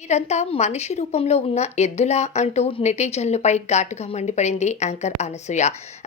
వీరంతా మనిషి రూపంలో ఉన్న ఎద్దులా అంటూ నెటిజన్లపై ఘాటుగా మండిపడింది anchor Anasuya.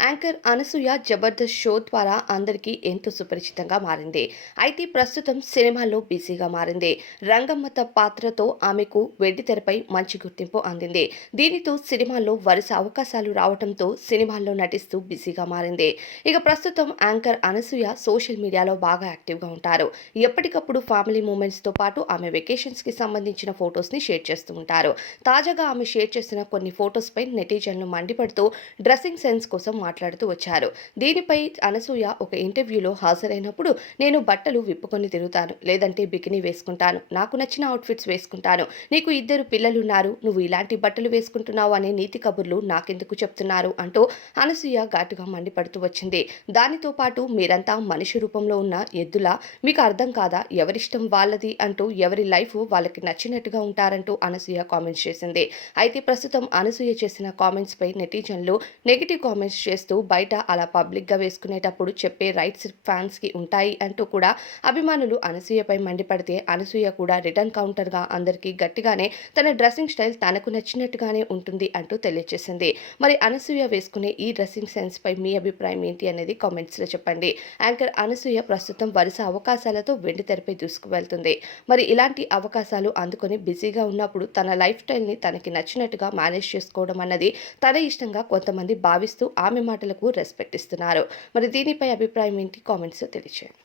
Anchor Anasuya Jabardasth show ద్వారా అందరికీ ఎంతో సుపరిచితంగా మారింది. అయితే ప్రస్తుతం సినిమాల్లో బిజీగా మారింది. రంగమ్మత పాత్రతో ఆమెకు వెండి తెరపై మంచి గుర్తింపు అందింది. దీనితో సినిమాల్లో వరుస అవకాశాలు రావడంతో సినిమాల్లో నటిస్తూ బిజీగా మారింది. ఇక ప్రస్తుతం యాంకర్ అనసూయ సోషల్ మీడియాలో బాగా యాక్టివ్గా ఉంటారు. ఎప్పటికప్పుడు ఫ్యామిలీ మూమెంట్స్తో పాటు ఆమె వెకేషన్స్కి సంబంధించిన ఫోటో ఫొటోస్ని షేర్ చేస్తూ ఉంటారు. తాజాగా ఆమె షేర్ చేసిన కొన్ని ఫొటోస్పై నెటిజన్లు మండిపడుతూ డ్రెస్సింగ్ సెన్స్ కోసం మాట్లాడుతూ వచ్చారు. దీనిపై అనసూయ ఒక ఇంటర్వ్యూలో హాజరైనప్పుడు నేను బట్టలు విప్పుకొని తిరుగుతాను లేదంటే బికినీ వేసుకుంటాను నాకు నచ్చిన అవుట్ఫిట్స్ వేసుకుంటాను నీకు ఇద్దరు పిల్లలున్నారు నువ్వు ఇలాంటి బట్టలు వేసుకుంటున్నావు అనే నీతి కబుర్లు నాకెందుకు చెప్తున్నారు? అంటూ అనసూయ ఘాటుగా మండిపడుతూ వచ్చింది. దానితో పాటు మీరంతా మనిషి రూపంలో ఉన్న ఎద్దులా? మీకు అర్థం కాదా? ఎవరిష్టం వాళ్ళది? అంటూ ఎవరి లైఫ్ వాళ్ళకి నచ్చినట్టుగా ఉంటారంటూ అనసూయ కామెంట్స్ చేసింది. అయితే ప్రస్తుతం అనసూయ చేసిన కామెంట్స్ పై నెటిజన్లు నెగిటివ్ కామెంట్స్ చేస్తూ బయట అలా పబ్లిక్గా వేసుకునేటప్పుడు చెప్పే రైట్స్ ఫ్యాన్స్కి ఉంటాయి అంటూ కూడా అభిమానులు అనసూయపై మండిపడితే అనసూయ కూడా రిటర్న్ కౌంటర్గా అందరికీ గట్టిగానే తన డ్రెస్సింగ్ స్టైల్ తనకు నచ్చినట్టుగానే ఉంటుంది అంటూ తెలియజేసింది మరి అనసూయ వేసుకునే ఈ డ్రెస్సింగ్ సెన్స్ పై మీ అభిప్రాయం ఏంటి అనేది కామెంట్స్లో చెప్పండి. యాంకర్ అనసూయ ప్రస్తుతం వరుస అవకాశాలతో వెండి తెరపై దూసుకువెళ్తుంది. మరి ఇలాంటి అవకాశాలు అందుకొని బిజీగా ఉన్నప్పుడు తన లైఫ్ స్టైల్ని తనకి నచ్చినట్టుగా మేనేజ్ చేసుకోవడం అన్నది తన ఇష్టంగా కొంతమంది భావిస్తూ ఆమె మాటలకు రెస్పెక్ట్ ఇస్తున్నారు. మరి దీనిపై అభిప్రాయం ఏంటి? కామెంట్స్ తెలియచేయండి.